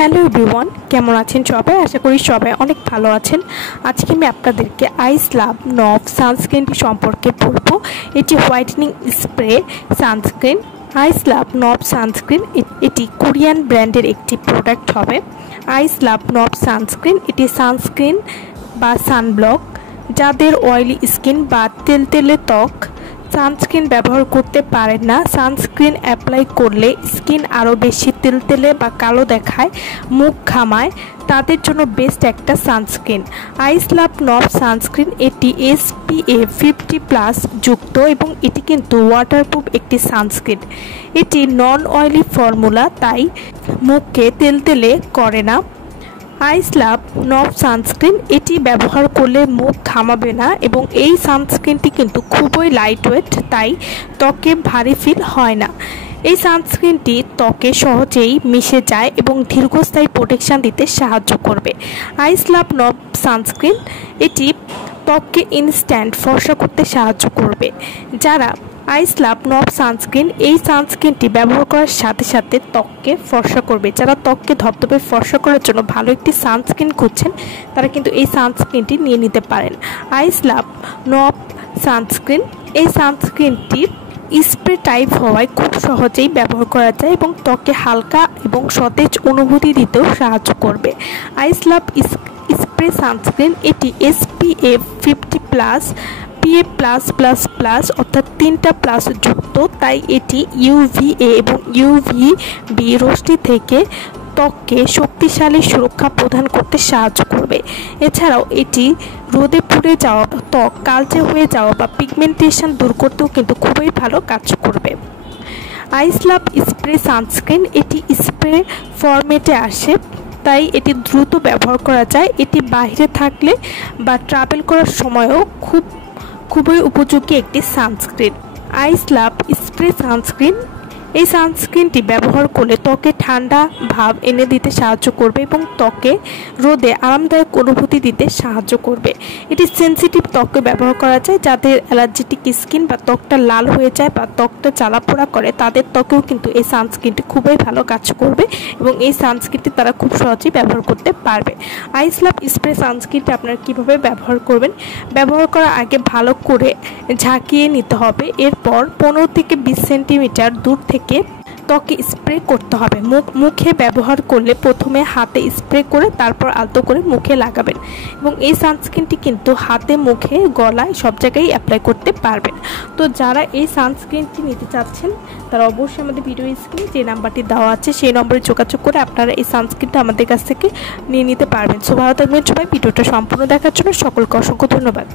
Hello everyone, কেমন আছেন সবাই? আশা করি সবাই অনেক ভালো আছেন। আজকে আমি আপনাদেরকে আইস লাভ নভ সানস্ক্রিনটি সম্পর্কে বলবো। এটি হোয়াইটেনিং স্প্রে সানস্ক্রিন। আইস লাভ নভ সানস্ক্রিন এটি কোরিয়ান ব্র্যান্ডের একটি প্রোডাক্ট হবে। আইস লাভ নভ সানস্ক্রিন এটি সানস্ক্রিন বা সানব্লক। যাদের অয়েলি স্কিন বা তেলতেলে ত্বক সানস্ক্রিন ব্যবহার করতে পারেন না, সানস্ক্রিন অ্যাপ্লাই করলে স্কিন আরও বেশি তেলতেলে বা কালো দেখায়, মুখ ঘামায়, তাদের জন্য বেস্ট একটা সানস্ক্রিন আইস লাভ নভ সানস্ক্রিন। এটি SPF 50+ যুক্ত এবং এটি কিন্তু ওয়াটারপ্রুফ একটি সানস্ক্রিন। এটি নন অয়েলি ফর্মুলা, তাই মুখকে তেলতেলে করে না। আইস লাভ নভ সানস্ক্রিন এটি ব্যবহার করলে মুখ ঘামাবে না এবং এই সানস্ক্রিনটি কিন্তু খুবই লাইটওয়েট, তাই ত্বকে ভারী ফিল হয় না। এই সানস্ক্রিনটি ত্বকে সহজেই মিশে যায় এবং দীর্ঘস্থায়ী প্রোটেকশন দিতে সাহায্য করবে। আইস লাভ নভ সানস্ক্রিন এটি ত্বককে ইনস্ট্যান্ট ফর্সা করতে সাহায্য করবে। যারা আইস লাভ নভ সানস্ক্রিন এই সানস্ক্রিনটি ব্যবহার করার সাথে সাথে ত্বককে ফর্সা করবে, যারা ত্বককে ধবধবে ফর্সা করার জন্য ভালো একটি সানস্ক্রিন খুঁজছেন তারা কিন্তু এই সানস্ক্রিনটি নিয়ে নিতে পারেন। আইস লাভ নভ সানস্ক্রিন এই সানস্ক্রিনটি স্প্রে টাইপ হওয়ায় খুব সহজেই ব্যবহার করা যায় এবং ত্বকে হালকা এবং সতেজ অনুভূতি দিতেও সাহায্য করবে। আইস লাভ স্প্রে সানস্ক্রিন এটি SPF 50+, PA+++ অর্থাৎ 3টা প্লাস যুক্ত, তাই এটি UVA এবং UVB রশ্মি থেকে ত্বককে শক্তিশালী সুরক্ষা প্রদান করতে সাহায্য করবে। এছাড়াও এটি রোদে পুড়ে যাওয়া ত্বক, কালচে হয়ে যাওয়া বা পিগমেন্টেশন দূর করতেও কিন্তু খুবই ভালো কাজ করবে। আইস লাভ স্প্রে সানস্ক্রিন এটি স্প্রে ফরম্যাটে আসে, তাই এটি দ্রুত ব্যবহার করা যায়। এটি বাইরে থাকলে বা ট্রাভেল করার সময়ও খুবই উপযোগী একটি সানস্ক্রিন। আইস লাভ স্প্রে সানস্ক্রিন এই সানস্ক্রিনটি ব্যবহার করলে ত্বকে ঠান্ডা ভাব এনে দিতে সাহায্য করবে এবং ত্বকে রোদে আরামদায়ক অনুভূতি দিতে সাহায্য করবে। এটি সেনসিটিভ ত্বকে ব্যবহার করা যায়, যাদের অ্যালার্জেটিক স্কিন বা ত্বকটা লাল হয়ে যায় বা ত্বকটা জ্বালাপোড়া করে তাদের ত্বকেও কিন্তু এই সানস্ক্রিনটি খুবই ভালো কাজ করবে এবং এই সানস্ক্রিনটি তারা খুব সহজেই ব্যবহার করতে পারবে। আইস লাভ স্প্রে সানস্ক্রিনটি আপনারা কীভাবে ব্যবহার করবেন? ব্যবহার করার আগে ভালো করে ঝাঁকিয়ে নিতে হবে, এরপর 15 থেকে 20 সেন্টিমিটার দূর থেকে ত্বকে স্প্রে করতে হবে। মুখে ব্যবহার করলে প্রথমে হাতে স্প্রে করে তারপর আলতো করে মুখে লাগাবেন এবং এই সানস্ক্রিনটি কিন্তু হাতে, মুখে, গলায় সব জায়গায় অ্যাপ্লাই করতে পারবেন। তো যারা এই সানস্ক্রিনটি নিতে চাচ্ছেন তারা অবশ্যই আমাদের ভিডিও স্ক্রিনে যে নাম্বারটি দেওয়া আছে সেই নম্বরে যোগাযোগ করে আপনারা এই সানস্ক্রিনটা আমাদের কাছ থেকে নিয়ে নিতে পারবেন। সো ভালো থাকবেন সবাই। ভিডিওটা সম্পূর্ণ দেখার জন্য সকলকে অসংখ্য ধন্যবাদ।